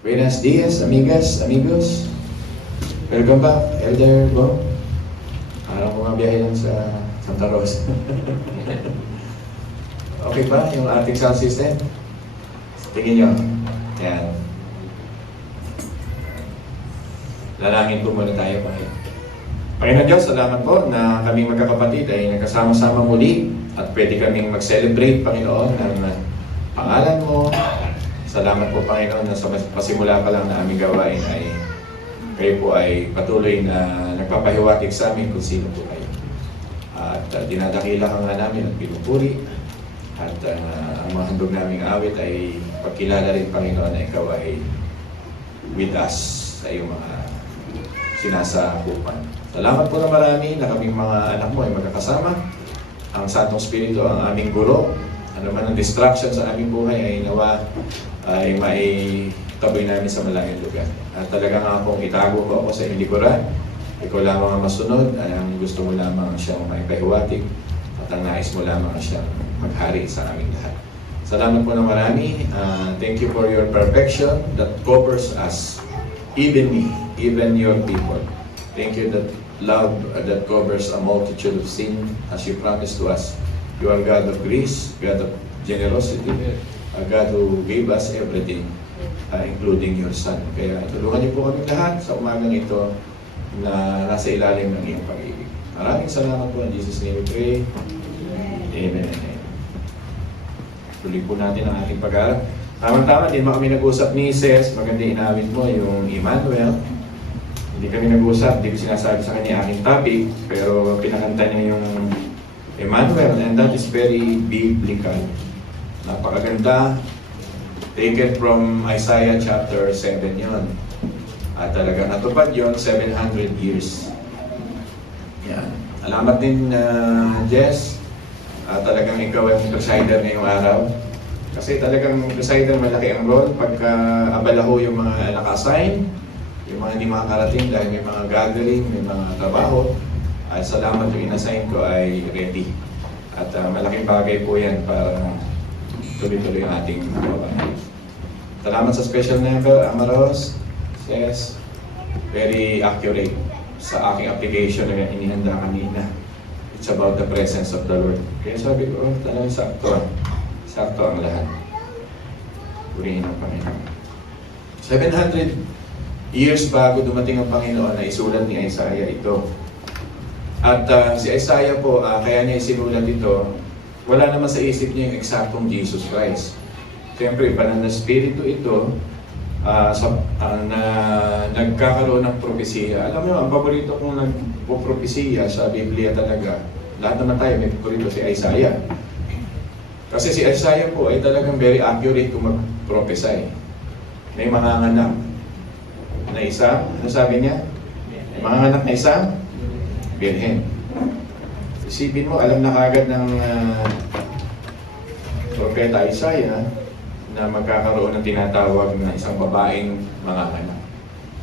Buenos dias, amigas, amigos. Welcome back, Elder Bo. Parang bumabiyahe lang sa Santa Rosa. Okay ba yung ating sound system? Tingin nyo. Yan. Lalangin po muna tayo, Panginoon. Panginoon Diyos, salamat po na kaming magkakapatid ay nagkasama-sama muli at pwede kaming mag-celebrate, Panginoon, ng pangalan mo. Salamat po, Panginoon, na sa pasimula pa lang na aming gawain ay kayo po ay patuloy na nagpapahiwatig sa amin kung sino po kayo. At dinadakila ka nga namin at pinupuri. At ang mga handog naming awit ay pagkilala rin, Panginoon, na ikaw ay with us sa iyong mga sinasakupan. Salamat po na marami na kaming mga anak mo ay magkakasama. Ang Santong Espiritu, ang aming guro, ano man ang distraction sa aming buhay ay nawa ay maitaboy namin sa malaking lugar. At talaga nga akong itago mo ako sa iyong likuran. Ikaw lamang ang masunod, ang gusto mo lamang siyang maipahiwatig at ang nais mo lamang siyang maghari sa aming lahat. Salamat po na marami. Thank you for your perfection that covers us, even me, even your people. Thank you that love that covers a multitude of sin as you promised to us. You are God of grace, God of generosity, a God who gave us everything, including your Son. Kaya tulungan niyo po kami lahat sa umagang ito na nasa ilalim ng iyong pag-ibig. Maraming salamat po. In Jesus' name we pray. Amen and amen. Tuloy po natin ang ating pag-aaral. Tama-tama, din ba kami nag-usap ni Ses? Maganda inawit mo yung Emmanuel. Hindi kami nag-usap, hindi ko sinasabi sa kanya aking topic, pero pinakanta niya yung Emmanuel, and that is very biblical. Napakaganda. Taken from Isaiah chapter 7 yon. At talaga natupad yon 700 years. Yan. Alamat din, Jess. Talagang ikaw ang presider ngayong araw. Kasi talagang presider malaki ang role pagka abalaho yung mga naka-assign, yung mga hindi makakarating dahil may mga gathering, may mga trabaho. At salamat yung inassign ko ay ready. At malaking bagay po yan para tuloy-tuloy ang ating gawain. Salamat sa special member, Amaros. Says, very accurate sa aking application na inihanda kanina. It's about the presence of the Lord. Kaya sabi ko, talagang sakto. Sakto ang lahat. Purihin ang Panginoon. 700 years bago dumating ang Panginoon na isulat ni Isaiah ito. At si Isaiah po, kaya niya isinulat ito, wala naman sa isip niya yung eksaktong Jesus Christ. Siyempre, banal na spirito ito na nagkakaroon ng propesiya. Alam mo, ang paborito kong nagpo-propesiya sa Biblia talaga, lahat naman tayo may paborito si Isaiah. Kasi si Isaiah po ay talagang very accurate kung mag-prophesy. May manganganak na isa, ano sabi niya? May manganganak na isa, Birhen. Isipin mo, alam na kagad ng propeta Isaiah na magkakaroon ng tinatawag na isang babaeng manganganak.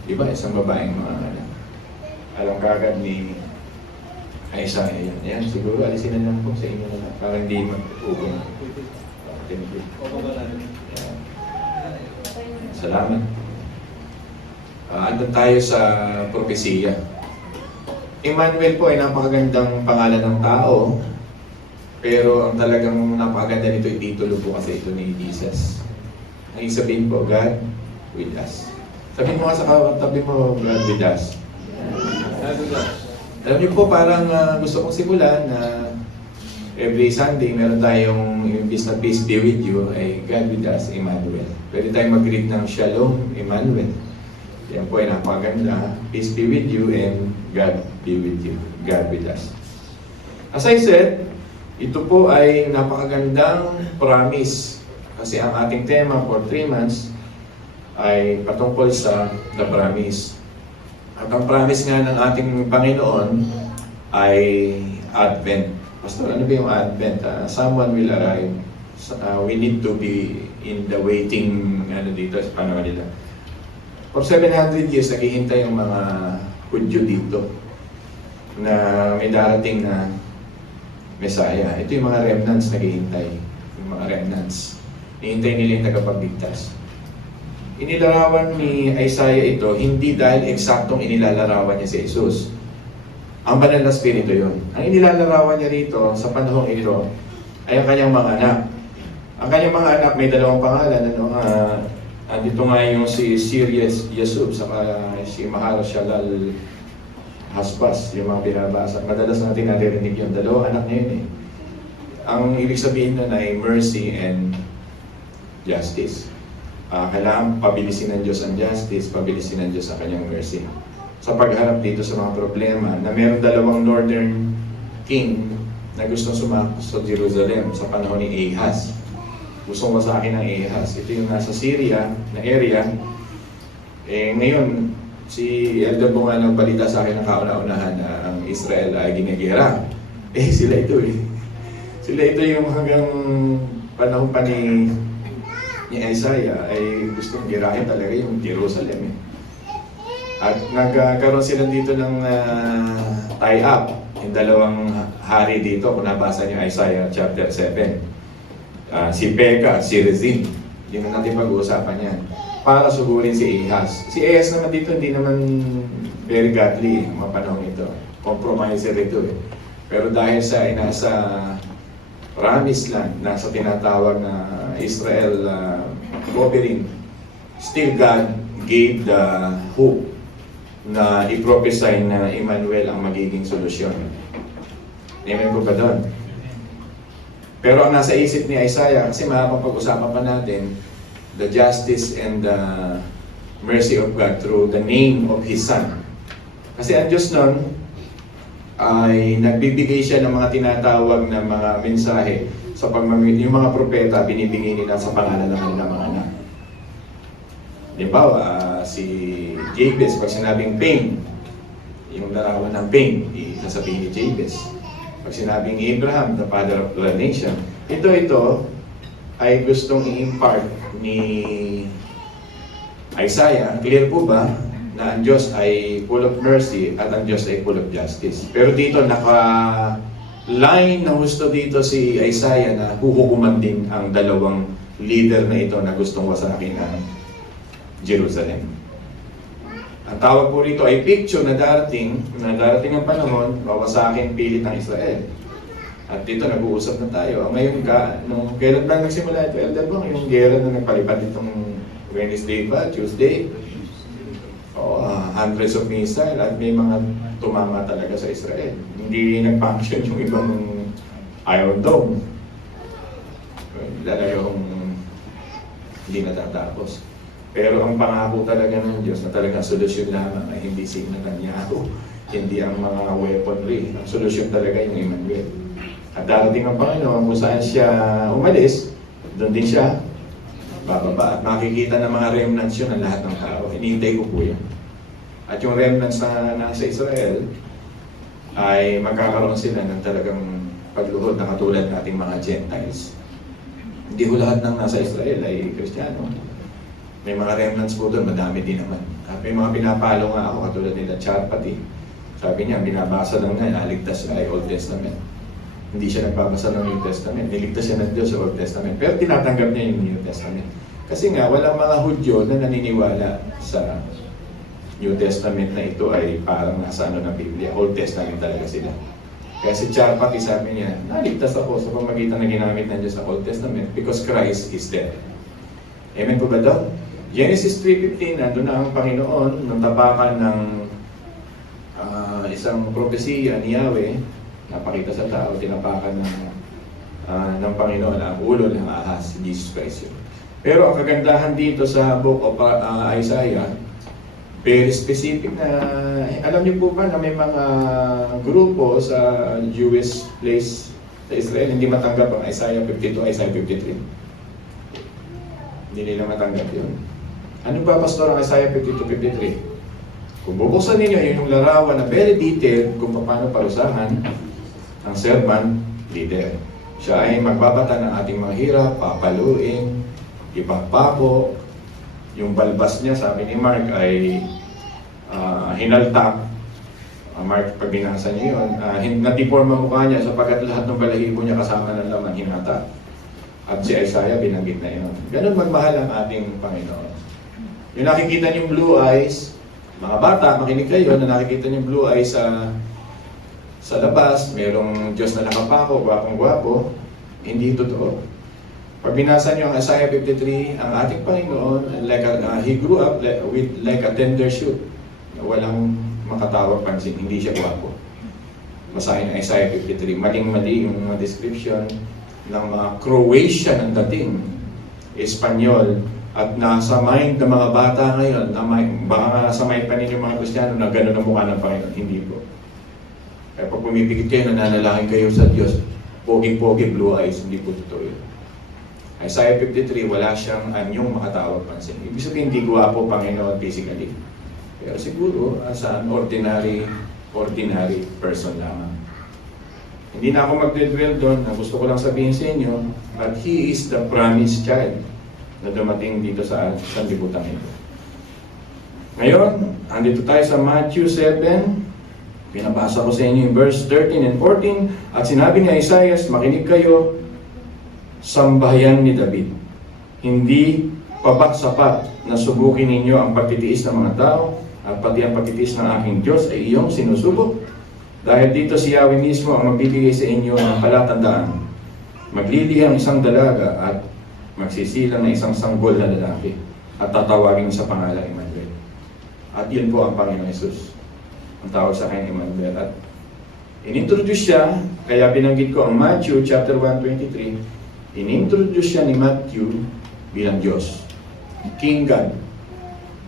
Diba? Isang babaeng manganganak. Alam kagad ni Isaiah yan. Yan, siguro alisin na lang po sa inyo na lang para hindi mag-ugo na. Salamat. Andun tayo sa propesiya. Emmanuel po ay napakagandang pangalan ng tao, pero ang talagang napakaganda nito ay titulo po kasi ito ni Jesus. Ang sabihin po, God with us. Sabihin mo nga sa katabi mo, God with us. God with us. Alam niyo po, parang gusto kong simulan na every Sunday meron tayong imbis na peace be with you ay God with us, Emmanuel. Pwede tayong mag-greet ng Shalom, Emmanuel. Yan po ay napakaganda. Peace be with you and God be with you. God with us. As I said, ito po ay napakagandang promise. Kasi ang ating tema for 3 months ay patungkol sa the promise. At ang promise nga ng ating Panginoon ay Advent. Pastor, ano ba yung Advent? Someone will arrive. We need to be in the waiting dito sa panahon nila. For 700 years, naghihintay ang mga Hudyo dito na may darating na Messiah. Ito yung mga remnants naghihintay. Yung mga remnants. Hihintay nila yung tagapagligtas. inilarawan ni Isaiah ito, hindi dahil eksaktong inilalarawan niya si Jesus. Ang banal na spirito yun. Ang inilalarawan niya rito sa panahong ito ay ang kanyang mga anak. Ang kanyang mga anak may dalawang pangalan. Andito nga yung si Sirius Yasub saka si Maharshalal Hasbas, yung mga binabasa. Madalas natin naririnig yung dalawang anak niya yun eh. Ang ibig sabihin nun ay mercy and justice. Kailangan pabilisin ng Diyos ang justice, pabilisin ng Diyos ang kanyang mercy. Sa pagharap dito sa mga problema na mayroong dalawang northern king na gustong sumakop sa Jerusalem sa panahon ni Ahaz. Gustong masakin ng Ahaz. Ito yung nasa Syria na area. Ngayon, si Elder po nga balita sa akin ng kauna-unahan na ang Israel ay ginigera. Sila ito eh. Sila ito yung hanggang panahon pa ni Isaiah ay gustong girahin talaga yung Jerusalem eh. At nagkaroon sila dito ng tie-up. Yung dalawang hari dito, kung nabasa niyo Isaiah chapter 7. Si Pekah, si Rezin. Yun na natin pag-uusapan yan. Para sugurin si Ahaz. Si Ahaz naman dito, hindi naman very godly mga panahon ito. Compromiser ito eh. Pero dahil sa inasa promised land, nasa tinatawag na Israel covering, still God gave the hope na i-prophesy na Emmanuel ang magiging solusyon. Amen po ba doon? Pero ang nasa isip ni Isaiah, kasi makapag-usapan pa natin, the justice and the mercy of God through the name of His Son. Kasi ang Diyos nun ay nagbibigay siya ng mga tinatawag na mga mensahe sa yung mga propeta, binibigay nila sa pangalan ng kanilang mga anak. Halimbawa, si Jabez, pag sinabing pain, yung larawan ng pain, isasabihin ni Jabez. Pag sinabing Abraham, the father of the nation, ito ay gustong i-impart ni Isaiah. Clear po ba na ang Diyos ay full of mercy at ang Diyos ay full of justice? Pero dito naka-line na gusto dito si Isaiah na huhukuman din ang dalawang leader na ito na gustong wasakin ang Jerusalem. Ang tawag po rito ay picture na darating ang panahon, wawasakin pilit ng Israel. At dito nag-uusap na tayo. Ngayon kailan ba nagsimula ito, Elder Bong? Yung gera na nagpalipat itong Wednesday ba? Tuesday? Hundreds of missile at may mga tumama talaga sa Israel. Hindi nag-function yung ibang Iron Dome. Yung hindi natatapos. Pero ang pangako talaga ng Diyos na talagang solusyon lamang ay hindi si Netanyahu, hindi ang mga weaponry. Ang solusyon talaga yung Emmanuel. At darating ang Panginoon kung saan siya umalis, doon din siya bababa. At makikita ng mga remnants yun ang lahat ng tao. Hinihintay ko po yan. At yung remnants na nasa Israel ay magkakaroon sila ng talagang pagluhod na katulad nating mga Gentiles. Hindi ko lahat ng nasa Israel ay Kristiyano. May mga remnants po doon, madami din naman. At may mga pinapalo nga ako katulad nila Charpati. Sabi niya, binabasa lang na aligtas siya ay Old Testament. Hindi siya nagbabasa ng New Testament. Niligtas siya ng Diyos sa Old Testament. Pero tinatanggap niya yung New Testament. Kasi nga, walang mga Hudyo na naniniwala sa New Testament na ito ay parang nasa ng Biblia. Old Testament talaga sila. Kaya si Charpati sabi niya, naligtas ako sa pamagitan na ginamit ng Diyos sa Old Testament because Christ is there. Amen po ba daw? Genesis 3:15, nandun na ang Panginoon nang tapakan ng isang propesiya ni Yahweh, napakita sa tao, tinapakan ng Panginoon ang ulo ng Ahaz, Jesus Christ yun. Pero ang kagandahan dito sa book of Isaiah, very specific na, alam niyo po ba na may mga grupo sa Jewish place sa Israel, hindi matanggap ang Isaiah 52, Isaiah 53. Hindi nila matanggap yun. Ano ba, Pastor, ang Isaiah 52-53? Kung bubuksan ninyo, yun yung larawan na very detailed kung paano parusahan ang servant leader. Siya ay magbabata ng ating mga hirap, papaluin, ipagpapo. Yung balbas niya, sabi ni Mark, ay hinaltak. Mark, pag binasa niyo yun, natiform ang mukha niya sapagkat lahat ng balahibo niya kasama ng laman hinata. At si Isaiah binanggit na yun. Ganun magmahal ang ating Panginoon. Yung nakikita niyong blue eyes, mga bata, makinig kayo na nakikita niyong blue eyes sa labas, merong Diyos na nakapako, gwapong-gwapo, hindi totoo. Pag binasa niyo ang Isaiah 53, ang ating Panginoon, he grew up with like a tender shoot. Walang makatawag pansin, hindi siya gwapo. Basahin ang Isaiah 53, maling-mali yung mga description ng mga Croatian ang dating, Espanyol, at nasa mind ng mga bata ngayon, baka nasa mind pa ninyo mga Kristiyano na gano'n ang mukha ng Panginoon, hindi po. Kaya pag pumipigit kayo, nananalangin kayo sa Diyos, pogi-pogi, blue eyes, hindi po totoo yun. Isaiah 53, wala siyang anyong makatawag pansin. Ibig sabihin, hindi gwapo Panginoon physically. Pero siguro, as an ordinary person lamang. Hindi na ako magdedwell doon. Ang gusto ko lang sabihin sa inyo, but He is the promised child na dumating dito sa sanlibutan ito. Ngayon, andito tayo sa Matthew 7. Pinabasa ko sa inyo yung verse 13 and 14. At sinabi ni Isaiah, makinig kayo, sambahayan ni David. Hindi pa ba sapat na subukin ninyo ang pagtitiis ng mga tao at pati ang pagtitiis ng aking Diyos ay iyong sinusubok? Dahil dito si Yahweh mismo ang magbibigay sa inyo ng palatandaan. Maglilihang isang dalaga at magsisilang na isang sanggol na lalaki at tatawagin sa pangalang Emmanuel. At yun po ang Panginoon Jesus. Ang tawag sa akin Emmanuel. At inintroduce siya, kaya binanggit ko ang Matthew chapter 1:23. Inintroduce siya ni Matthew bilang Diyos. King God.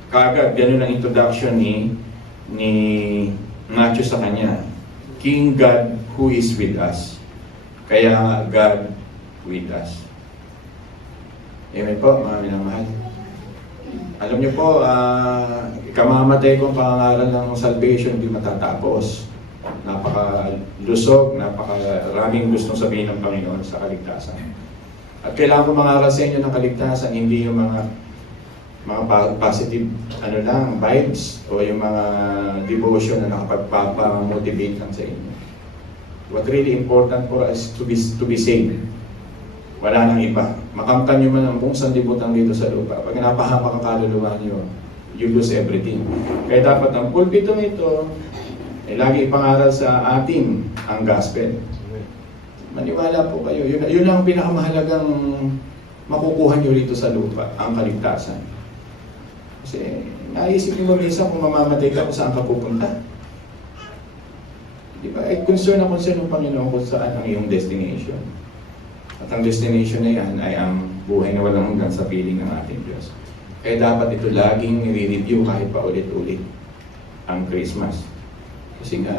Kagad, ganun ang introduction ni Matthew sa kanya. King God who is with us. Kaya God with us. Amen po, mga minamahal. Alam niyo po, ikamamatay kong pangangaral ng salvation hindi matatapos. Napaka-lusog, napaka-raming gustong sabihin ng Panginoon sa kaligtasan. At kailangan ko mangaral sa inyo ng kaligtasan, hindi yung mga positive vibes o yung mga devotion na nakapagpapa-motivate lang sa inyo. What really important for us to be saved. Wala nang iba. Makamtan nyo man ang buong sanlibutan dito sa lupa. Pag napahamak ang kaluluwa nyo, you lose everything. Kaya dapat ang pulpitong ito ay lagi ipangaral sa atin ang gospel. Maniwala po kayo. Yun ang pinakamahalagang makukuha nyo rito sa lupa, ang kaligtasan. Kasi naisip nyo ba minsan kung mamamatay ka kung saan ka pupunta? Di ba? Ay concern ng Panginoon kung saan ang iyong destination. At ang destination na yan ay ang buhay na walang hanggan sa piling ng ating Diyos. Kaya dapat ito laging nire-review kahit pa ulit-ulit ang Christmas. Kasi nga,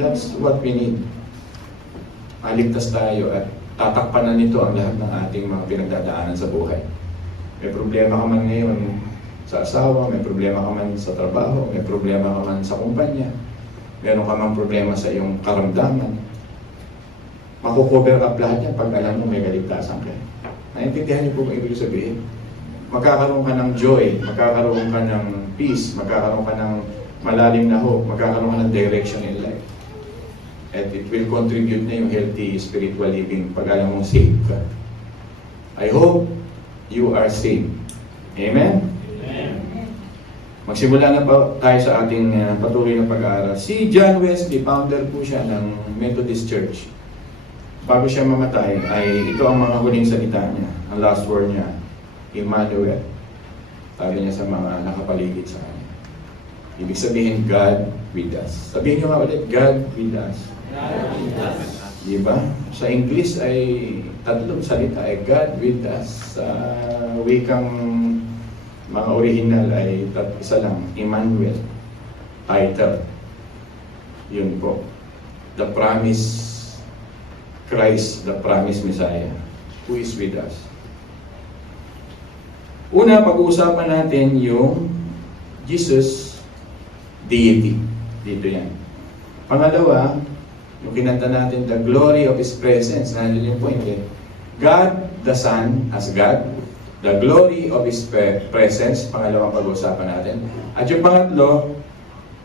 that's what we need. Maligtas tayo at tatakpan na nito ang lahat ng ating mga pinagdadaanan sa buhay. May problema ka man ngayon sa asawa, may problema ka man sa trabaho, may problema ka man sa kumpanya, meron ka man problema sa iyong karamdaman. Makukover up lahat yan pag alam mo may kaligtasan ka. Naintindihan niyo po kung ibig sabihin? Magkakaroon ka ng joy, magkakaroon ka ng peace, magkakaroon ka ng malalim na hope, magkakaroon ka ng direction in life. And it will contribute na yung healthy spiritual living pag alam mong safe ka. I hope you are safe. Amen? Amen. Magsimula na pa tayo sa ating patuloy na pag-aaral. Si John Wesley, founder po siya ng Methodist Church. Bago siya mamatay, ay ito ang mga huling salita niya. Ang last word niya, Emmanuel. Sabi niya sa mga nakapaligid sa kanya. Ibig sabihin, God with us. Sabihin niyo nga ulit, God with us. God with us. Diba? Sa English ay tatlong salita ay God with us. Sa wikang mga original ay isa lang, Emmanuel. Title. Yun po. The promise Christ, the promised Messiah, who is with us. Una, pag-uusapan natin yung Jesus deity. Dito yan. Pangalawa, yung kinanta natin, the glory of His presence. Nandun yung point eh. God, the Son, as God. The glory of His presence. Pangalawang pag-uusapan natin. At yung pangatlo,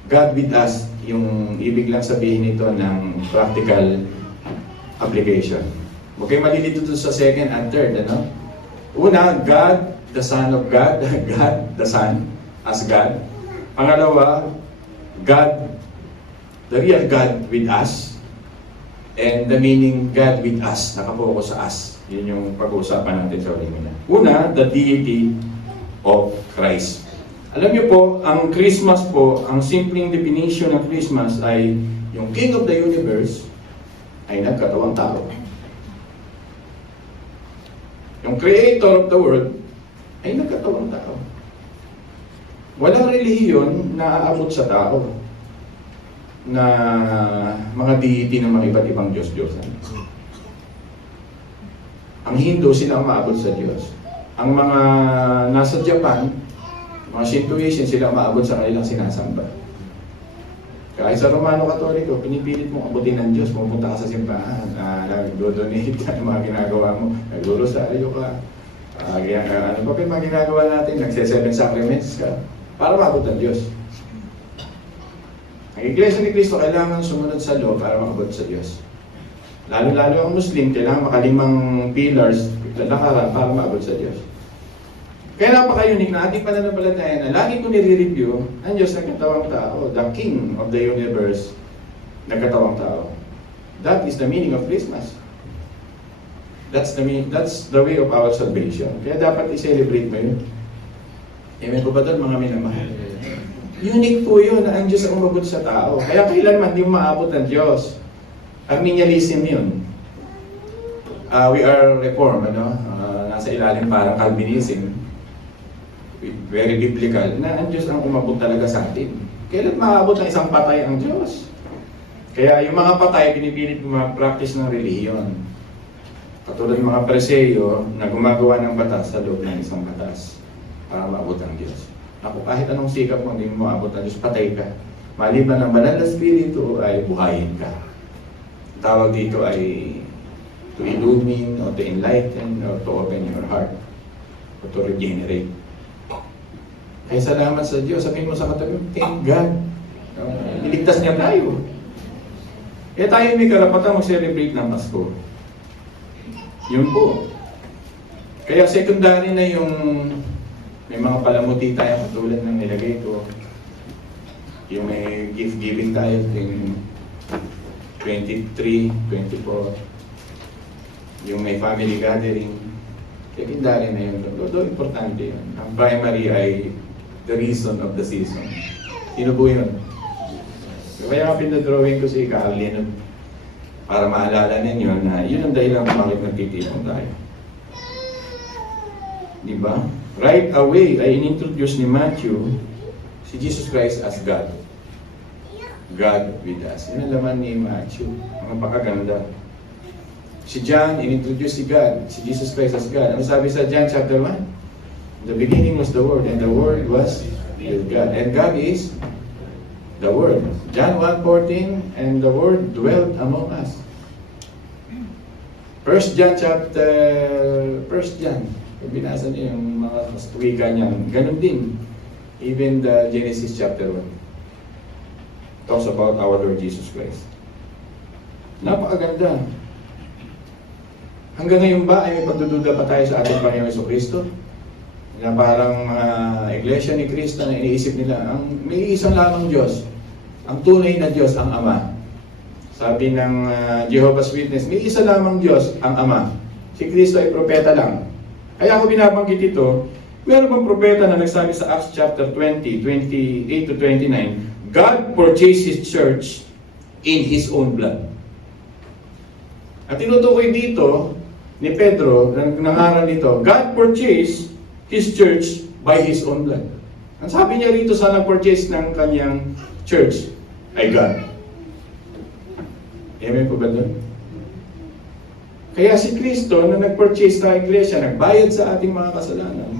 God with us. Yung ibig lang sabihin nito ng practical application. Huwag kayong malilito sa second and third, ano? Una, God the Son of God, God, the Son, as God. Pangalawa, God, the real God with us. And the meaning God with us, nakapokus sa us. Yun yung pag-uusapan natin sa ulimina. Una, the deity of Christ. Alam niyo po, ang Christmas po, ang simpleng definition ng Christmas ay yung King of the Universe ay nagkatawang tao. Yung Creator of the world ay nagkatawang tao. Walang relihiyon na aabot sa tao na mga deity ng mga iba't ibang Diyos-Diyosan. Ang Hindu, sila ang maabot sa Diyos. Ang mga nasa Japan, mga Shintoism, sila ang maabot sa kanilang sinasamba. Kahit sa Romano Katoliko, pinipilit mong abutin ng Diyos, pumunta ka sa simbahan, nag-donate ka ng mga ginagawa mo, nag-rosaryo ka, ano pa yung mga ginagawa natin, nagse-seven sacraments ka, para maabot ang Diyos. Ang Iglesia ni Cristo kailangan sumunod sa law para maabot sa Diyos. Lalo-lalo ang Muslim, kailangan makalimang pillars, lalakaran para maabot sa Diyos. Kaya napaka-unique na ating pananampalataya na lagi ko nire-review, ang Diyos nagkatawang tao, the King of the universe, nagkatawang tao. That is the meaning of Christmas. That's the way of our salvation. Kaya dapat i-celebrate mo yun. Amen po ba doon, mga minamahal? Unique po yun na ang Diyos ang umabot sa tao. Kaya kailanman di maabot ng Diyos. Arminianism yun. We are reformed, nasa ilalim parang Calvinism. Very biblical, na ang Diyos ang umabot talaga sa atin. Kailan maabot ng isang patay ang Diyos? Kaya yung mga patay, pinipilit mag-practice ng relihiyon. Katulad ng mga Pariseo na gumagawa ng batas sa loob ng isang batas para maabot ang Diyos. Ako, kahit anong sikap mo, hindi mo maabot ang Diyos, patay ka. Maliban ng banal na spirito ay buhayin ka. Tawag dito ay to illumine, or to enlighten, or to open your heart, or to regenerate. Kaya salamat sa Diyos. Sabihin mo sa katabi, thank God. Iligtas niya tayo. Kaya tayo may karapatan mag-celebrate ng Pasko. Yun po. Kaya secondary na yung may mga palamuti tayo katulad ng nilagay ko. Yung may gift giving tayo yung 23, 24. Yung may family gathering. Secondary na yun. Todo importante yun. Ang primary ay the reason of the season. Sino po yun? Kaya pinadrawing ko si Carlin para maalala ninyo na yun ang dahilan kung bakit nagtitipon tayo. Diba? Right away ay inintroduce ni Matthew si Jesus Christ as God. God with us. Yan ang laman ni Matthew. Ang napakaganda. Si John, inintroduce si God, si Jesus Christ as God. Ano sabi sa John chapter 1? The beginning was the Word, and the Word was with God. And God is the Word. John 1:14, and the Word dwelt among us. 1 John, kung binasa niyo yung mga wika niya, ganun din. Even the Genesis chapter 1 talks about our Lord Jesus Christ. Napakaganda. Hanggang ngayon ba ay may pagdududa pa tayo sa ating Panginoon Jesucristo? Na parang Iglesia ni Cristo na iniisip nila, may isang lamang Diyos. Ang tunay na Diyos, ang Ama. Sabi ng Jehovah's Witness, may isa lamang Diyos, ang Ama. Si Cristo ay propeta lang. Kaya ako binabanggit ito, meron bang propeta na nagsabi sa Acts chapter 20, 28 to 29, God purchased His church in His own blood. At tinutukoy dito ni Pedro, nangaral nito, God purchased His church by His own blood. Ang sabi niya rito sa nag-purchase ng kanyang church ay God. Amen po ba doon? Kaya si Kristo na nag-purchase sa iglesia, nagbayad sa ating mga kasalanan,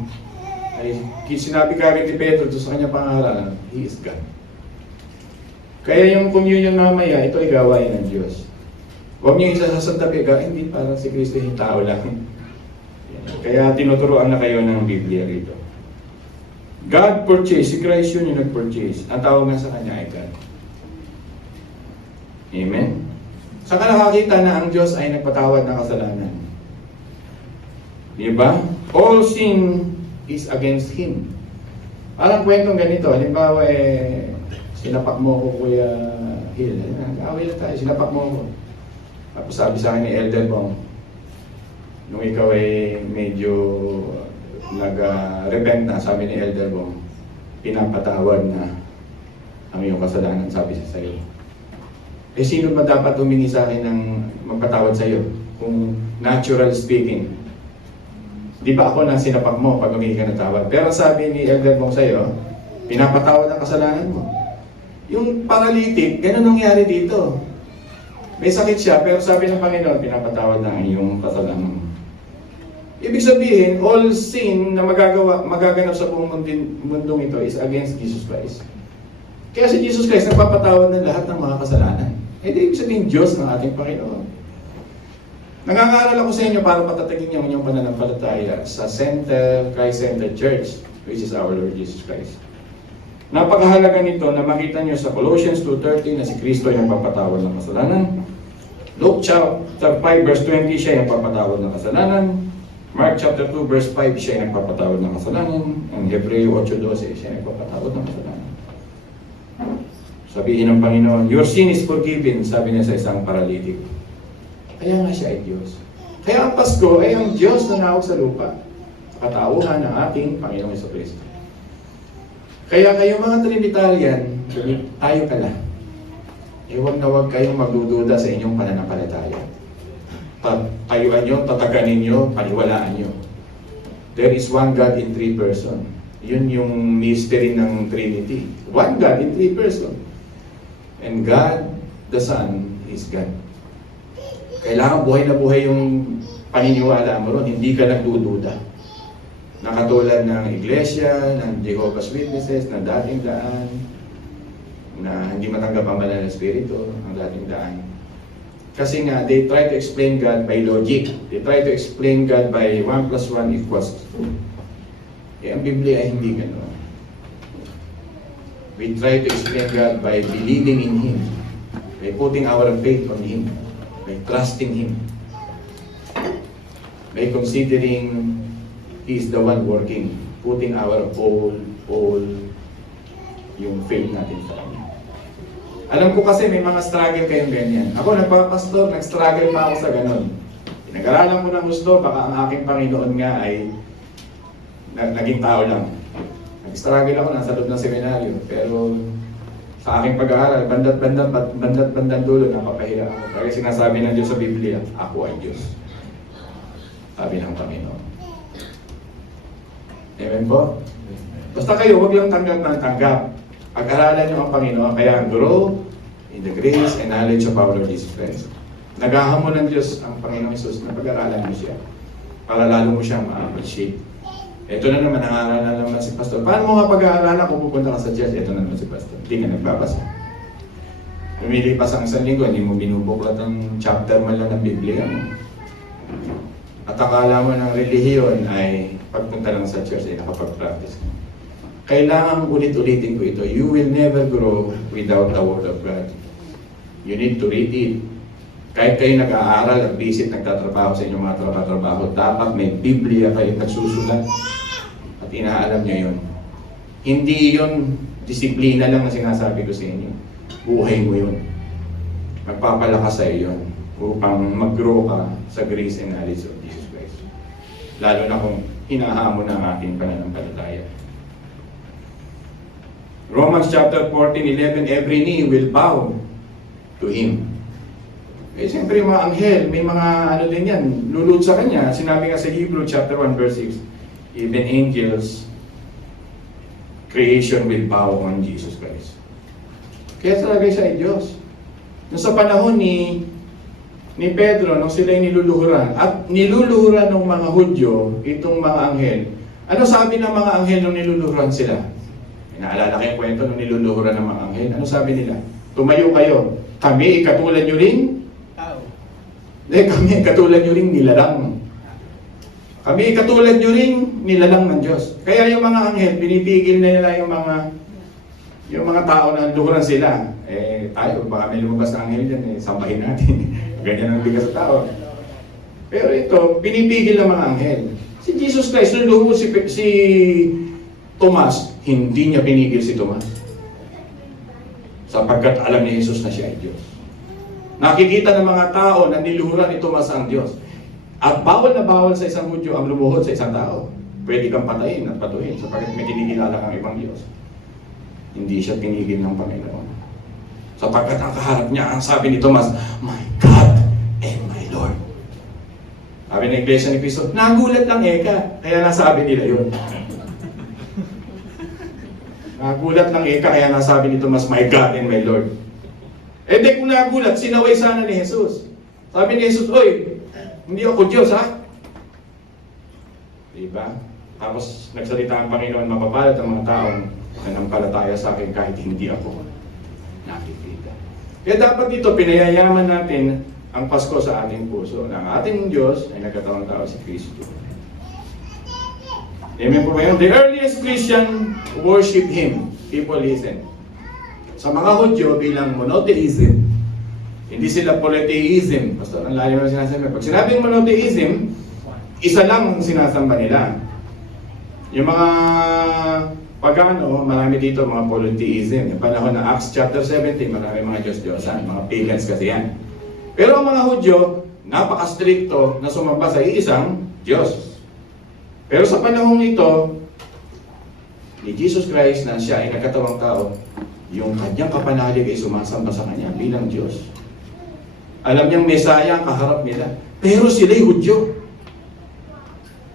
ay sinabi ka rin ni Pedro sa kanyang pangaralan, He is God. Kaya yung communion mamaya, ito ay gawain ng Diyos. Huwag niyo isasasantabi ka, hindi parang si Kristo yung tao lang. Kaya tinuturoan na kayo ng Biblia rito. God purchased, si Christ yun yung nag-purchase. Ang tawag nga sa kanya ay God. Amen? Saka nakakita na ang Diyos ay nagpatawad ng kasalanan. Diba? All sin is against him. Parang kwentong ganito, halimbawa sinapak mo ko Kuya Hill, nag-away lang tayo, sinapak mo ko. Tapos sabi sa akin ni Elder Bong, nung ikaw medyo nag-repent na, sabi ni Elder Bong, pinapatawad na ang iyong kasalanan, sabi siya sa iyo. Sino ba dapat humingi sa akin ng magpatawad sa iyo? Kung natural speaking, di ba ako na sinapak mo pag humingi ka ng tawad? Pero sabi ni Elder Bong sa iyo, pinapatawad ang kasalanan mo. Yung paralytic, ganun nangyari dito. May sakit siya, pero sabi ng Panginoon, pinapatawad na ang iyong kasalanan mo. Ibig sabihin, all sin na magaganap sa buong mundong ito is against Jesus Christ. Kaya si Jesus Christ nagpapatawad ng lahat ng mga kasalanan. Ibig sabihin, Diyos ng ating Panginoon. Nag-aaral ako sa inyo para patatagin niyo ang inyong pananampalataya sa Christ-centered Church, which is our Lord Jesus Christ. Napakahalaga nito na makita niyo sa Colossians 2:13 na si Kristo ay nagpapatawad ng kasalanan. Luke chapter 5 verse 20, siya ay nagpapatawad ng kasalanan. Mark chapter 2 verse 5, siya ay nagpapatawad ng kasalanan. Ang Hebreo 8:12, siya ay nagpapatawad ng kasalanan. Sabihin ng Panginoon, your sin is forgiven, sabi niya sa isang paralytic. Kaya nga siya ay Diyos. Kaya ang Pasko ay ang Diyos na nawag sa lupa. Katauhan ng ating Panginoong Jesucristo. Kaya kayo mga Trinitarian, tayo pala. Huwag na huwag kayong magdududa sa inyong pananampalataya. Tayuan nyo, tataganin nyo, paniwalaan nyo. There is one God in three person. Yun yung mystery ng Trinity. One God in three person. And God, the Son, is God. Kailangan buhay na buhay yung paniniwala mo ron, hindi ka nagdududa. Nakatulad ng Iglesia, ng Jehovah's Witnesses, ng dating daan, na hindi matanggap ang banal na Espiritu, ang dating daan. Kasi nga, they try to explain God by logic. They try to explain God by 1 plus 1 equals 2. Ang Biblia ay hindi gano'n. We try to explain God by believing in Him, by putting our faith on Him, by trusting Him, by considering He is the one working, putting our all yung faith natin sa Kanya. Alam ko kasi may mga struggle kayong ganyan. Ako nagpapastor, nag-struggle pa ako sa ganon. Pinag-aralan ko ng gusto, baka ang aking Panginoon nga ay naging tao lang. Nag-struggle ako, nasa loob ng seminaryo. Pero sa aking pag-aaral, bandat dulo, napapahiya ako. Kaya sinasabi ng Diyos sa Biblia, ako ay Diyos. Sabi ng Panginoon. Amen po? Basta kayo, huwag lang tanggap ng tanggap. Pag-aralan nyo ang Panginoon, kaya grow in the grace and knowledge of our Lord Jesus Christ. Naghahamon ng Diyos ang Panginoong Jesus na pag-aralan mo siya para lalo mo siyang ma-appreciate. Ito na naman, nangaaralan naman si Pastor. Paano mo nga pag-aaralan kung pupunta ka sa church? Ito na naman si Pastor. Hindi ka nagbabasa. Lumilipas ang isang linggo, hindi mo binubuklat ang chapter man lang ng Biblia mo. At akala mo ng relihiyon ay pagpunta lang sa church ay nakapag-practice. Kailangan ulit-ulitin ko ito. You will never grow without the Word of God. You need to read it. Kahit kayo nag-aaral, nag-visit, nagtatrabaho sa inyong mga trabaho, dapat may Biblia kayo nagsusulat. At inaalam nyo yun. Hindi yun disiplina lang na sinasabi ko sa inyo. Buhay mo yun. Magpapalakas sa iyo yun upang mag-grow ka sa grace and knowledge of Jesus Christ. Lalo na kung hinahamon ang ating pananampalataya. Romans chapter 14:11, every knee will bow to Him. Siyempre yung mga anghel, may mga din yan, lulod sa Kanya. Sinabi nga sa Hebrew chapter 1 verse 6, even angels, creation will bow on Jesus Christ. Kaya talaga siya ay Diyos. Nung sa panahon ni Pedro, nung sila ay niluluhuran, at niluluhuran ng mga Hudyo, itong mga anghel, ano sabi ng mga anghel nung niluluhuran sila? Naalala kayong kwento nung niluluhuran ng mga anghel? Ano sabi nila? Tumayo kayo. Kami, ikatulad nyo rin? Kami, ikatulad nyo rin nilalang. Kami, ikatulad nyo rin nilalang ng Diyos. Kaya yung mga anghel, pinipigil na nila yung mga tao na luhuran sila. Tayo, baka may lumabas na anghel dyan, sambahin natin. Ganyan ang bigas sa tao. Pero ito, pinipigil ng mga anghel. Si Jesus Christ, nung lumuhod si Tomas, hindi niya pinigil si Tomas. Sapagkat alam ni Jesus na siya ay Diyos. Nakikita ng mga tao na niluhuran ni Tomas ang Diyos. At bawal na bawal sa isang Hudyo ang lumuhod sa isang tao. Pwede kang patayin at patuhin sapagkat may kinikilala kang ibang Diyos. Hindi siya pinigil ng Panginoon. Sapagkat ang kaharap niya, ang sabi ni Tomas, "My God and my Lord." Sabi ng Iglesia ni Cristo, nagulat lang Eka, kaya nasabi nila yun. Nagulat lang Eka, kaya nasabi ni Tomas, "My God and my Lord." Eh di kung nagulat, sinaway sana ni Jesus. Sabi ni Jesus, "Oy, hindi ako Diyos ha?" Diba? Tapos nagsalita ang Panginoon, "Mapapalad ang mga taong nanampalataya sa akin kahit hindi ako nakikita." Kaya dapat dito pinayayaman natin ang Pasko sa ating puso na ang ating Diyos ay nagkatawang tao si Kristo. Amen po ba yun? The earliest Christian worship Him. People listen. Sa mga Hudyo bilang monotheism, hindi sila polytheism. Pastor, ang layo na sinasabi. Pag sinabing monotheism, isa lang ang sinasamba nila. Yung mga pagano, marami dito mga polytheism. Yung panahon ng Acts chapter 17, marami mga Diyos-Diyosan, mga pagans kasi yan. Pero ang mga Hudyo, napaka-stricto na sumamba sa iisang Diyos. Pero sa panahong ito, ni Jesus Christ na siya ay nagkatawang tao, yung kanyang kapanalig ay sumasamba sa kanya bilang Diyos. Alam niyang Mesaya ang kaharap nila. Pero sila'y Hudyo.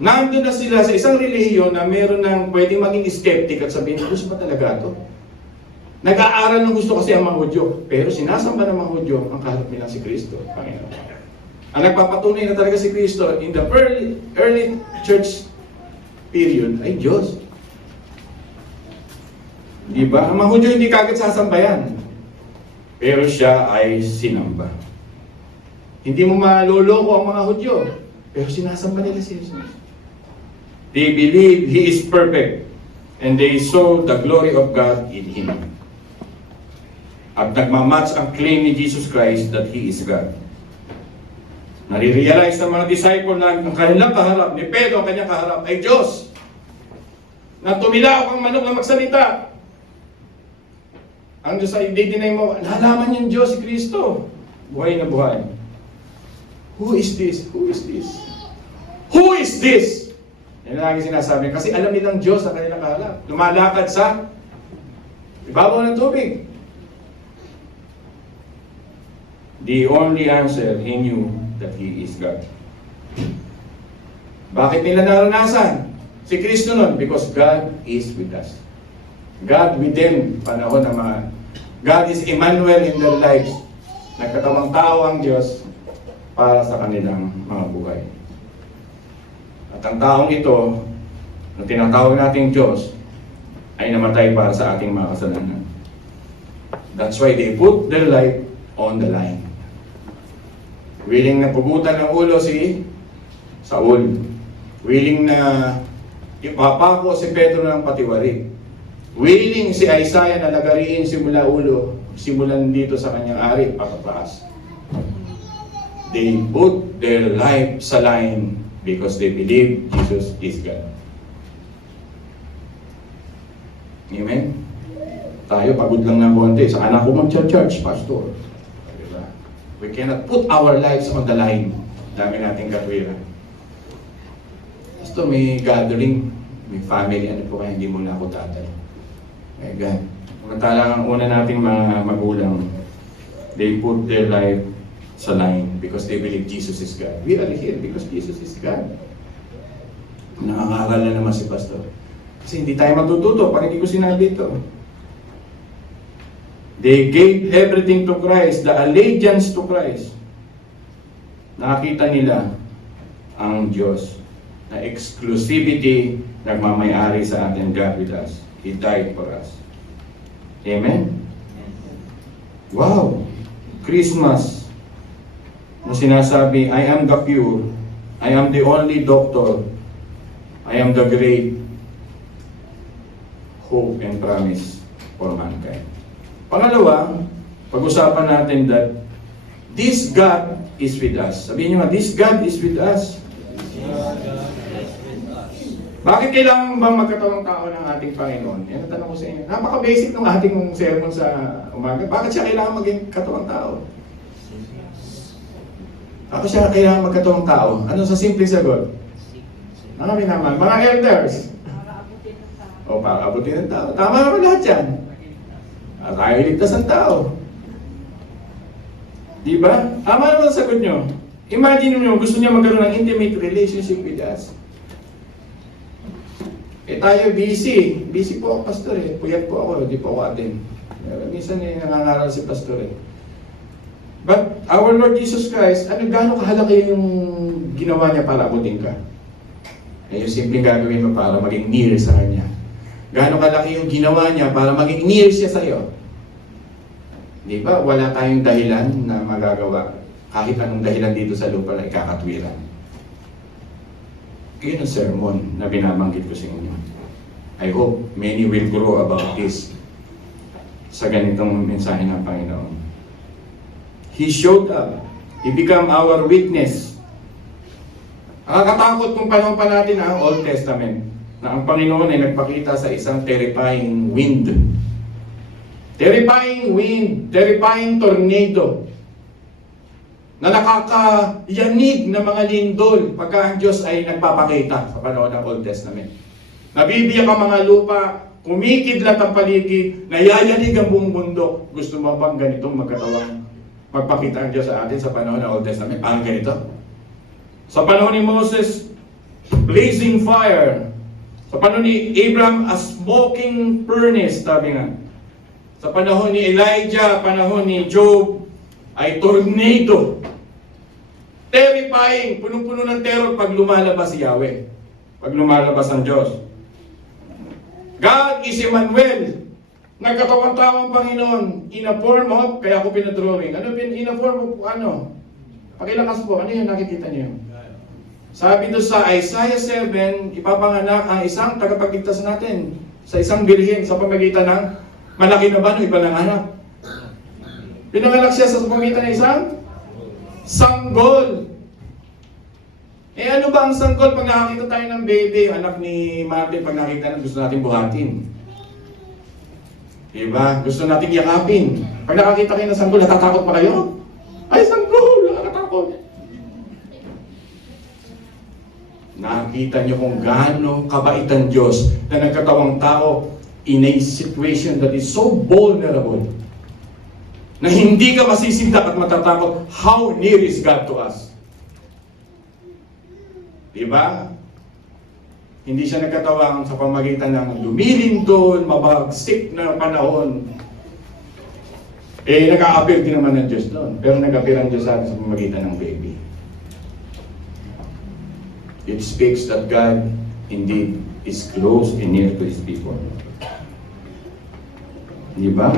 Nandun na sila sa isang relihiyon na meron ng pwedeng maging skeptic at sabihin, gusto ba talaga ito? Nag-aaral ng gusto kasi ang mga Hudyo. Pero sinasamba ng mga Hudyo ang kaharap nila si Kristo, Panginoon. Ang nagpapatunay na talaga si Kristo in the early church period ay Diyos. Diba? Ang mga Hudyo hindi kagad sasambayan. Pero siya ay sinamba. Hindi mo maloloko ang mga Hudyo. Pero sinasamba nila si Jesus. They believe He is perfect. And they saw the glory of God in Him. At nagmamatch ang claim ni Jesus Christ that He is God. Nare-realize ng mga disciple na ang kanilang kaharap, ni Pedro ang kanyang kaharap ay Diyos. Na tumilaw ang manok na magsalita. Ang Diyos ay i-deny mo, nalaman niyang Diyos si Kristo. Buhay na buhay. Who is this? Who is this? Who is this? Yan ang lagi sinasabi. Kasi alam nilang Diyos sa kanilang kaharap. Lumalakad sa ibabaw ng tubig. The only answer, He knew that He is God. Bakit nila naranasan si Kristo nun? Because God is with us. God with them, panahon na mga God is Emmanuel in their lives. Nagkatawang tao ang Diyos para sa kanilang mga buhay. At ang taong ito, na tinatawag nating Diyos, ay namatay para sa ating mga kasalanan. That's why they put their life on the line. Willing na pugutan ng ulo si Saul. Willing na ipapako si Pedro ng patiwari. Willing si Isaiah na lagariin simula ulo, simulan dito sa kanyang ari, patataas. They put their life sa line because they believe Jesus is God. Amen? Tayo, pagod lang ng konti. Sa anak ko mag-church, pastor. Diba? We cannot put our lives on the line. Dami nating katwiran. Pastor, may gathering, may family, ano po kaya hindi mo na ako tatay. My God. Samantala ang una nating mga magulang, they put their life sa line because they believe Jesus is God. We are here because Jesus is God. Nangangaral na naman si pastor. Kasi hindi tayo matututo pag hindi ko sinabi ito. They gave everything to Christ, the allegiance to Christ. Nakita nila ang Diyos na exclusivity nagmamayari sa atin, God with us. He died for us. Amen? Wow! Christmas na sinasabi, I am the cure, I am the only doctor, I am the great hope and promise for mankind. Pangalawa, pag-usapan natin that this God is with us. Sabihin nyo nga, this God is with us. Bakit kailangan bang magkatawang tao ng ating Panginoon? Yan ang tanong ko sa inyo. Napaka-basic ng ating sermon sa umaga. Bakit siya kailangan maging katawang tao? Bakit siya kailangan magkatawang tao? Ano sa simple sagot? Marami naman. Mga elders. O, para abutin ng tao. Tama naman lahat yan. Tayo ligtas ang tao. Diba? Tama naman ang sagot nyo. Imagine nyo, gusto niya magkaroon ng intimate relationship with us. Tayo busy. Busy po ako, pastor eh. Puyat po ako, hindi po ako atin. Minsan nangangaral si pastor eh. But our Lord Jesus Christ, gaano kahalaki yung ginawa niya para abutin ka? Yung simpleng gagawin mo para maging near sa Kanya. Gaano kalaki yung ginawa niya para maging near siya sa'yo? Di ba? Wala tayong dahilan na magagawa. Kahit anong dahilan dito sa lupa na ikakatwiran. Yun ang sermon na binabanggit ko sa inyo. I hope many will grow about this sa ganitong mensahe ng Panginoon. He showed up. He became our witness. Nakakatakot kung panahon pa natin ang Old Testament na ang Panginoon ay nagpakita sa isang terrifying wind. Terrifying wind, terrifying tornado na nakakayanig ng mga lindol pagka ang Diyos ay nagpapakita sa panahon ng Old Testament. Nabibiyak ang mga lupa, kumikidlat ang paligid, nayayanig ang buong bundok. Gusto mo bang ganitong magpakita ang Diyos sa atin sa panahon ng Old Testament? Parang ganito. Sa panahon ni Moses, blazing fire. Sa panahon ni Abraham, a smoking furnace, sabi nga. Sa panahon ni Elijah, panahon ni Job, ay tornado. Terrifying, punong-puno ng terror pag lumalabas si Yahweh. Pag lumalabas ang Diyos. God is Emmanuel. Nagkatawang-tawang Panginoon. In a form of, kaya ako pinadrawing. In a form of, pakilakas po, ano yun nakikita niyo? Sabi doon sa Isaiah 7, ipapanganak ang isang tagapagligtas natin sa isang birhen sa pamagitan ng malaki na ba no iba ng anak. Pinanganak siya sa pamagitan ng isang sanggol. Ano ba ang sanggol pag nakakita tayo ng baby, anak ni Martin, pag nakita na gusto natin buhatin? Diba? Gusto natin yakapin. Pag nakakita kayo ng sanggol, natatakot pa kayo? Ay, sanggol! Natatakot. Nakita niyo kung gaano kabait ang Diyos na nagkatawang tao in a situation that is so vulnerable na hindi ka masisindak at matatakot. How near is God to us? Diba? Hindi siya nagkatawang sa pamagitan ng lumilindol, mabagsik na panahon. Nag-a-appear din naman ng Diyos doon. Pero nag-appear ang Diyos sa atin sa pamagitan ng baby. It speaks that God indeed is close and near to His people. Diba?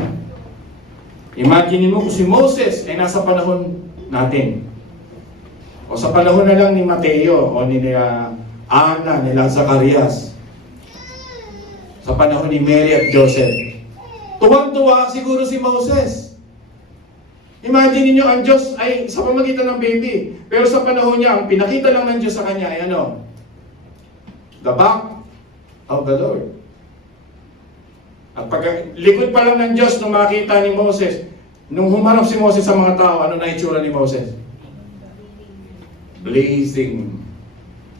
Imagine mo kung si Moses ay nasa panahon natin. O sa panahon na lang ni Mateo o ni Ana, nila Zacarias. Sa panahon ni Mary at Joseph. Tuwang-tuwa siguro si Moses. Imagine niyo ang Diyos ay sa pamagitan ng baby. Pero sa panahon niya, ang pinakita lang ng Diyos sa kanya ay ano? The back of the Lord. At pag likod pa lang ng Diyos nung makita ni Moses, nung humarap si Moses sa mga tao, ano na itsura ni Moses? Blazing,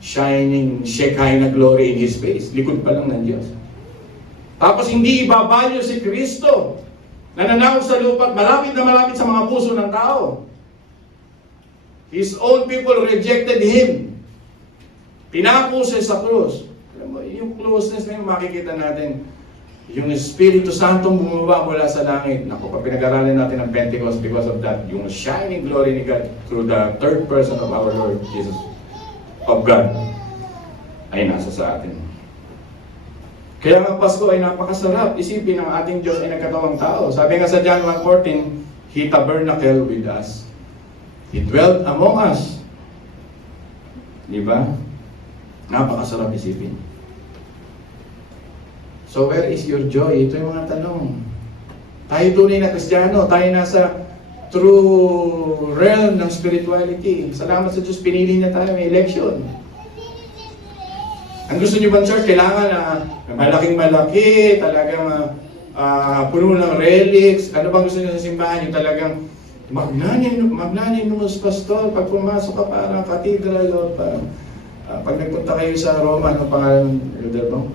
shining, Shekinah glory in His face. Likod pa lang ng Diyos. Tapos hindi ibabalyo si Kristo. Nananaw sa lupa at malapit na malapit sa mga puso ng tao. His own people rejected Him. Pinako siya sa krus. Yung closeness na yung makikita natin. Yung Espiritu Santong bumaba mula sa langit. Naku, pag pinag-aralan natin ang Pentecost because of that, yung shining glory ni God through the third person of our Lord Jesus, of God, ay nasa sa atin. Kaya ang Pasko ay napakasarap. Isipin ang ating Diyos ay nagkatawang tao. Sabi nga sa John 1:14, He tabernacled with us. He dwelt among us. Diba? Napakasarap isipin. So where is your joy? Ito yung mga tanong. Tayo tunay na Kristiyano. Tayo nasa true realm ng spirituality. Salamat sa Diyos, pinili niya tayo. May election. Ang gusto nyo bang church, kailangan na malaking malaki, talagang puno ng relics. Ano bang gusto nyo sa simbahan? Yung talagang magnanimous pastor, pag pumasok ka parang cathedral o pag nagpunta kayo sa Roma, ano pangalan ng mo?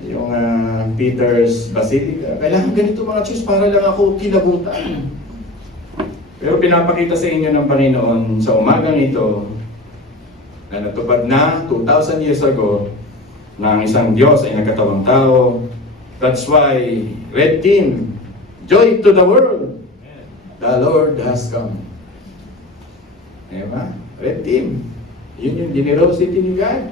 Yung Peter's Basilica. Kailangan ganito mga church para lang ako kilabutan. Pero pinapakita sa inyo ng Panginoon sa umagang ito na natupad na 2,000 years ago na ang isang Diyos ay nagkatawang tao. That's why, Red Team, joy to the world. The Lord has come. Diba? Red Team. Yun yung generosity ni God.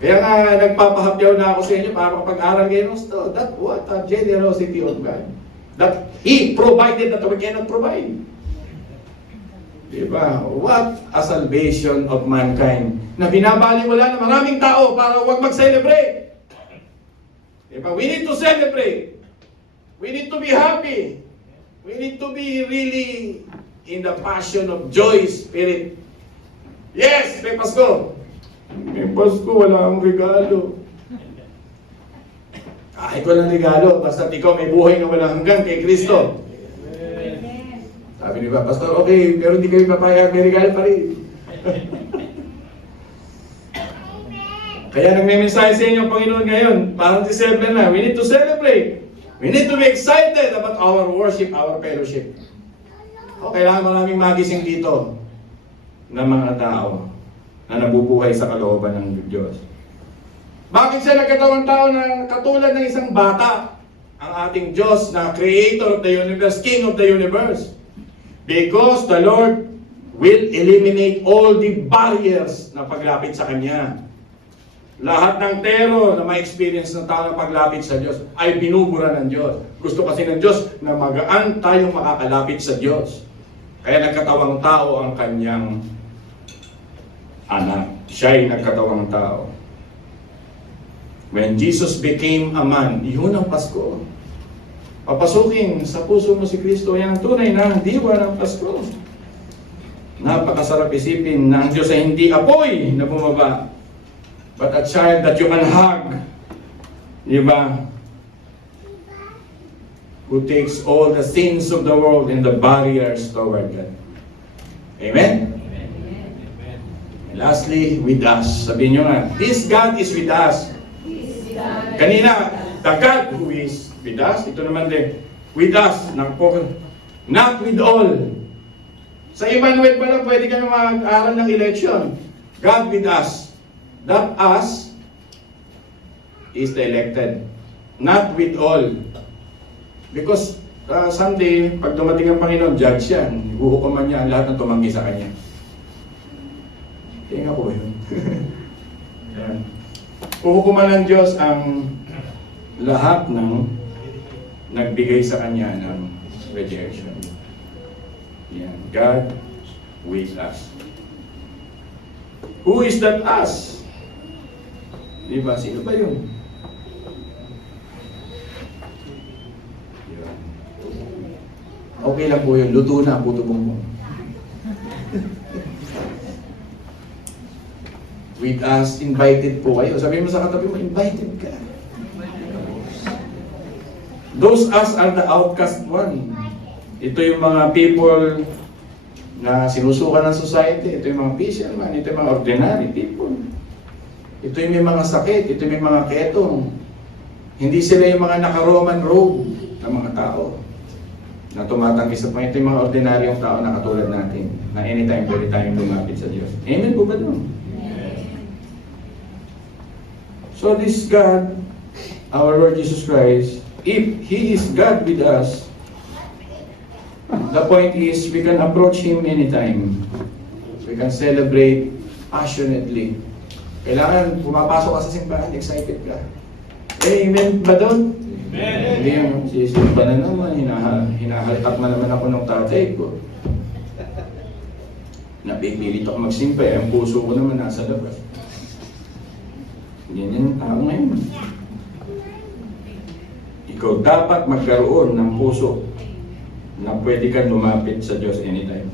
Kaya nga nagpapahapyaw na ako sa inyo para kapag-aral kayo ng gusto. That what a generosity of God. That He provided that we cannot provide. Diba? What a salvation of mankind. Na binabaliwala ng maraming tao para huwag mag-celebrate. Diba? We need to celebrate. We need to be happy. We need to be really in the passion of joy spirit. Yes, may Pasko. May Pasko, wala akong regalo. Kahit walang regalo, basta ikaw may buhay na walang hanggan kay Kristo. Sabi ni ba, Pastor, okay, pero hindi kayo papayag, may regalo pa rin. Kaya nagme-mensahe sa inyo, Panginoon, ngayon, parang December na, we need to celebrate. We need to be excited about our worship, our fellowship. O, kailangan maraming magising dito ng mga tao na nabubuhay sa kalooban ng Diyos. Bakit siya nagkatawang tao na katulad ng isang bata? Ang ating Diyos na Creator of the universe, King of the universe. Because the Lord will eliminate all the barriers na paglapit sa Kanya. Lahat ng terror na ma-experience ng tao na paglapit sa Diyos ay binubura ng Diyos. Gusto kasi ng Diyos na magaan tayong makakalapit sa Diyos. Kaya nagkatawang tao ang Kanyang anak. Siya ay nagkatawang tao. When Jesus became a man, yun ang Pasko. Papasukin sa puso mo si Kristo, yan ang tunay na diwa ng Pasko. Napakasarap isipin na ang Diyos ay hindi apoy na bumaba, but a child that you can hug. Diba? Who takes all the sins of the world and the barriers toward God. Amen? And lastly, with us. Sabihin nyo nga, this God is with us. Kanina, the God who is with us, ito naman din, with us, not with all. Sa Emmanuel pa lang, pwede ka na mag-aaral ng election. God with us. That us is the elected. Not with all. Because someday, pag dumating ang Panginoon, judge yan. Huhukuman niya ang lahat ng tumanggi sa Kanya. Tingnan ko yun. Yan. Huhukuman ng Diyos ang lahat ng nagbigay sa Kanya ng rejection. Yan. God with us. Who is that us? Diba? Sino ba yun? Yan. Okay lang po yun. Luto na ang puto bongbong. With us, invited po kayo. Sabi mo sa katabi mo, invited ka. Those us are the outcast one. Ito yung mga people na sinusukan ng society. Ito yung mga fisherman. Ito yung mga ordinary people. Ito yung may mga sakit. Ito yung may mga ketong. Hindi sila yung mga naka-Roman robe na mga tao na tumatanggi sa Panginoon. Ito yung mga ordinaryong tao na katulad natin na anytime pwede tayong lumapit sa Diyos. Amen po ba doon? So this God, our Lord Jesus Christ, if He is God with us, the point is we can approach Him anytime. We can celebrate passionately. Kailangan pumapasok ka sa simbahan, excited ka. Amen ba doon? Amen! Hindi yung sisimba na naman, hinahaltak na naman ako ng tatay ko. Napipilit ako magsimba, ang puso ko naman nasa labas. Ganyan ang tao ngayon. Ikaw dapat magkaroon ng puso na pwede kang lumapit sa Diyos anytime.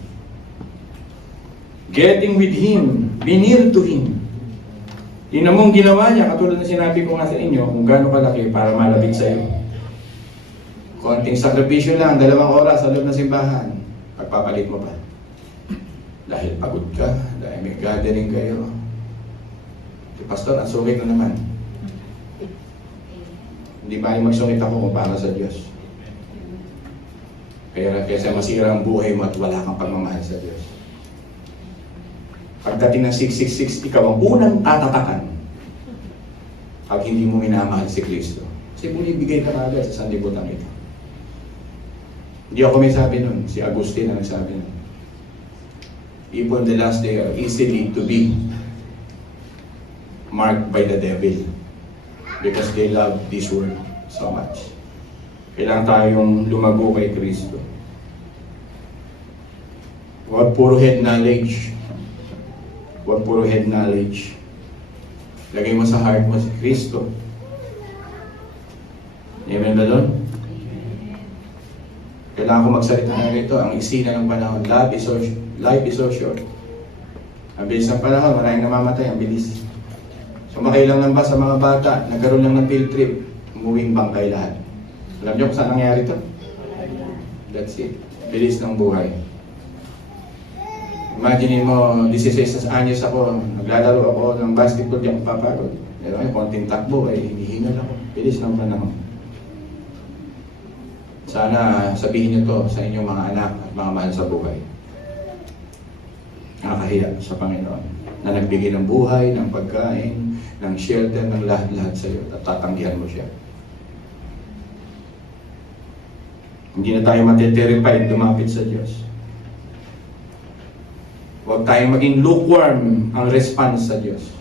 Getting with Him, be near to Him. Yun namang ginawa niya, katulad na sinabi ko nga sa inyo, kung gaano kalaki para malapit sa iyo. Konting sakripisyo lang, 2 oras sa loob ng simbahan, pagpapalit mo pa. Dahil pagod ka, dahil may gathering kayo. Pastor, ang sungit na naman. Hindi ba magsungit ako kung para sa Diyos? Kaya masira ang buhay mo at wala kang pagmamahal sa Diyos. Pagdating ng 666, ikaw ang unang tatatakan pag hindi mo minamahal si Kristo. Kasi binibigay ka agad sa sanlibutan ito. Hindi ako may sabi nun, si Agustin ang nagsabi nun. People in the last day are easily to be marked by the devil because they love this world so much. Kailangan tayong lumago kay Kristo. Huwag puro head knowledge. Huwag puro head knowledge. Lagay mo sa heart mo si Kristo. Amen ba doon? Kailangan ko magsalita na rito. Ang isina ng panahon. Life is so short. Ang bilis ng panahon, maraming namamatay. Ang bilis. Sumakay lang ng bus sa mga bata. Nagkaroon lang ng field trip. Umuwing bangkay lahat. Alam niyo kung saan nangyari ito? That's it. Bilis ng buhay. Imagine mo, 16 anyos ako, naglalaro ako ng basketball, di ako papagod. Pero ay, konting takbo, ay hinihingal ako. Bilis ng panahon. Sana sabihin niyo to sa inyong mga anak at mga mahal sa buhay. Nakakahiya sa Panginoon na nagbigay ng buhay, ng pagkain, ng shelter, ng lahat-lahat sa iyo at tatanggihan mo siya. Hindi na tayo matiterify lumapit sa Diyos. Huwag tayong maging lukewarm ang response sa Diyos.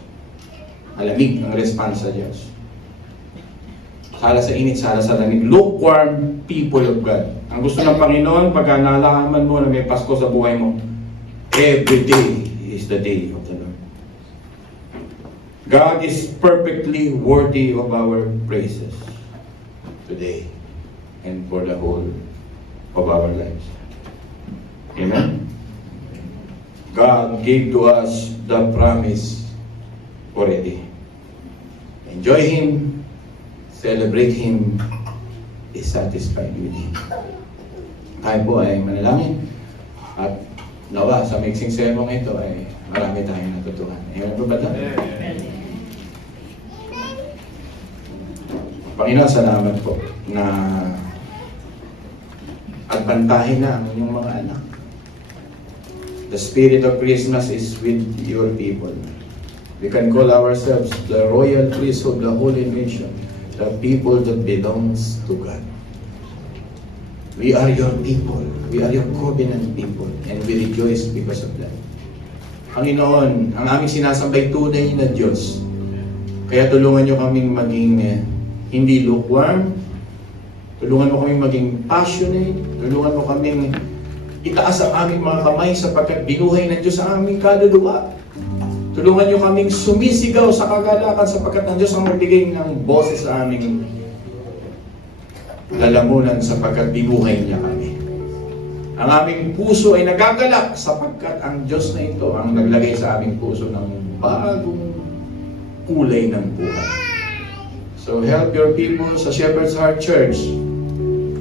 Malamig ang response sa Diyos. Sala sa init, sala sa lamig. Lukewarm people of God. Ang gusto ng Panginoon, pagka nalaman mo na may Pasko sa buhay mo, every day is the day of the Lord. God is perfectly worthy of our praises today and for the whole of our lives. Amen? God gave to us the promise already. Enjoy Him, celebrate Him, be satisfied with Him. Tayo po ay manalangin at nawa sa mixing sermon ito ay marami tayong natutuhan. Ayan po ba ito? Panginoon, salamat po na agbantahin na ang inyong mga anak. The spirit of Christmas is with your people. We can call ourselves the royal priesthood, the holy nation, the people that belongs to God. We are your people. We are your covenant people. And we rejoice because of that. Panginoon, ang aming sinasambay tunay na Diyos. Kaya tulungan niyo kaming maging hindi lukewarm. Tulungan mo kaming maging passionate. Tulungan mo kaming itaas ang aming mga kamay sapagkat binuhay ng Diyos ang aming kaluluwa. Tulungan niyo kaming sumisigaw sa kagalakan sapagkat ng Diyos ang magbigay ng boses sa aming lalamunan sapagkat binuhay niya kami. Ang aming puso ay nagagalak sapagkat ang Diyos na ito ang naglagay sa aming puso ng bagong kulay ng buhay. So help your people sa Shepherd's Heart Church.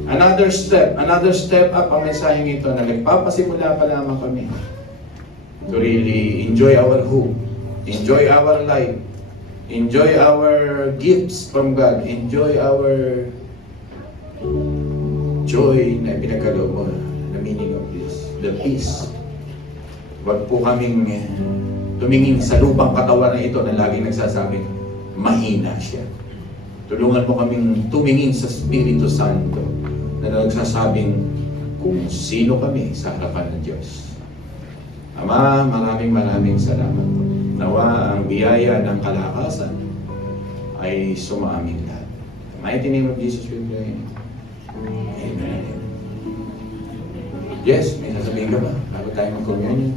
Another step up ang mensaheng ito na nagpapasimula pa lamang kami to really enjoy our hope, enjoy our life, enjoy our gifts from God, enjoy our joy na ipinagkaloob mo, the meaning of this, the peace. Huwag po kaming tumingin sa lupang katawan na ito na laging nagsasabing mahina siya. Tulungan mo kaming tumingin sa Espiritu Santo na nagsasabing kung sino kami sa harapan ng Diyos. Ama, maraming salamat po. Nawa ang biyaya ng kalakasan ay sumaamin lahat. In the mighty name of Jesus we pray. Amen. Yes, may sasabihin ka ba? Bago tayo mag-communion.